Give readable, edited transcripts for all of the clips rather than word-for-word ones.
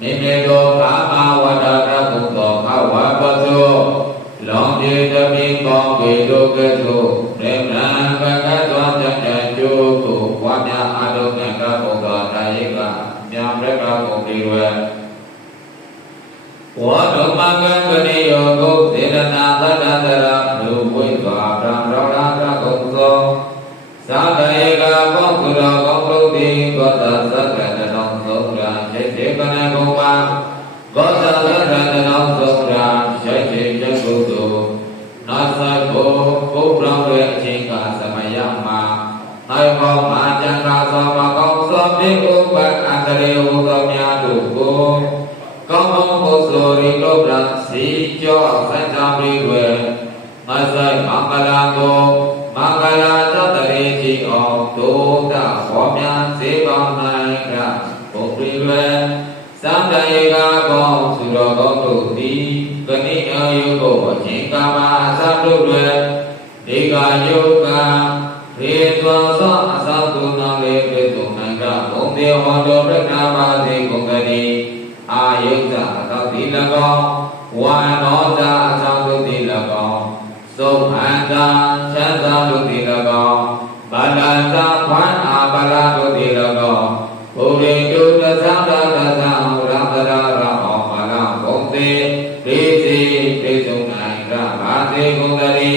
နိမေတောကာမဝတ္တရကုသောခဝါပသောလောင်ပြေတပိကောင်းပေတုကတုရေမံကကသောတတကျိုးကိုဝါမြအာတုကံကဘုရားတာယေကမြံရကဘုံပေဝေဝါဒမကံကတိယောဂုသေရနာသတ္တတရလူဝိသွားဗြဟ္မရောဓကကုသောသာတယေကဘောကုလောကောပုတိကောသသက္ကတနောသုံးရာရှိစေကနကုမာကောသသက္ကတနောသုံးရာရှိစေကျကုတုနာသဘောပုပ္ပရောရဲ့အချိန်ကသမယမှာအိုင်ဘောမာကျန်ကာသောမကောင်းသောပိဥပ္ပအန္တရေဟုသောများတို့ကိုကောင်းသောပုဆိုရိတုပ္ပံစီကျော်ဆန္ဒပိဝေမဆိုင်မင်္ဂလာကိုမင်္ဂလာတတရေတိအောင်ဒုဒဟောများစေကောင်းနိုင်ကဘုပ္ပိဝေသံတယေကကောသူတော်ကောင်းတို့သည်ကနိအယုကိုအချင်းကာမအစတို့တွင်ဒီကယုကရေသောသောအစတုနာလေပေတုနိုင်ကဘုံတေဟောတော်ပြဏပါစေကုန်ကတိအာယုဇအသောတိ၎င်းဝါနောဇအသောတိ၎င်းသုခန္တာချမ်းသာတို့တိ၎င်းဘာလသာခွမ်းအာပလာတို့တိ၎င်းဘုရေတုသသံသာသံဟူရမရာရအောင်ပါလဘုံတေဒေစီဒေသုံနိုင်ရပါစေကုန်ကတိ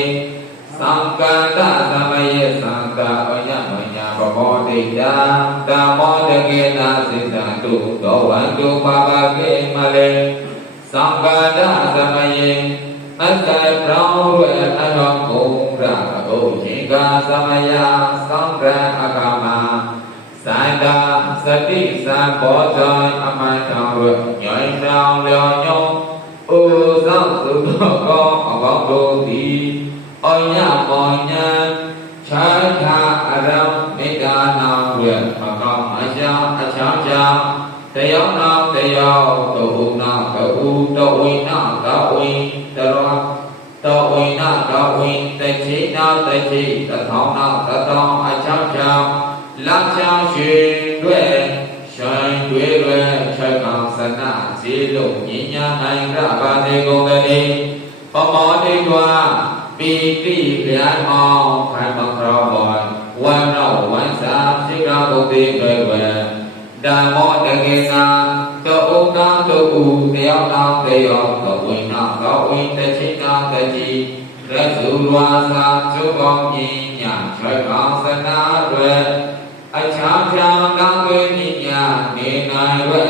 သံကန္တသမယေသံတာအယမညာဘဘောတိတာတမောတကေနာစိတံတုသောဝန္တုပါပါကေမလေသံကန္တသမယေအတ္တပြောင်းရွယ်အနောကုံရအုရှင်ကာသမယသံဃာအကမစန္ဒာစတိသံဘောဇံအမန္တဝညွန်ဆောင်လျောညုံဥသောသုတောကောအကောင်းတို့သည်အယမောညာခြားခြားအရံမေတ္တာနာဝေမကောင်းအရှာအချောင်းချောင်းတယောက်နောက်တယောက်တုဟုနောက်တုတဝိနာတဝိတရောတဝိနာတဝိတချိနောက်တချိတထောင်းနောက်တထောင်းအချောင်းချောင်းလက်ချောင်းရွှေတွေ့ရွှင်တွေ့ရချက်ကောင်စနာစီလုံးညညာနိုင်ရပါစေကုန်သတည်းပမောတိတွာပိတိလျာမောခိုင်မခရောဘောဝန္နောဝန္စာစိကဘုတိတွေဝေဓမ္မောတကေနာတောဥကံတောဥတယောက်နောက်တယောက်သောဝိနာသောဝိတချိနာတချိရသုဝါစာသုကောင်းမြညာချွဲကောင်စနာတွေအချာချာကောင်းဝိညာနေနိုင်ဝဲ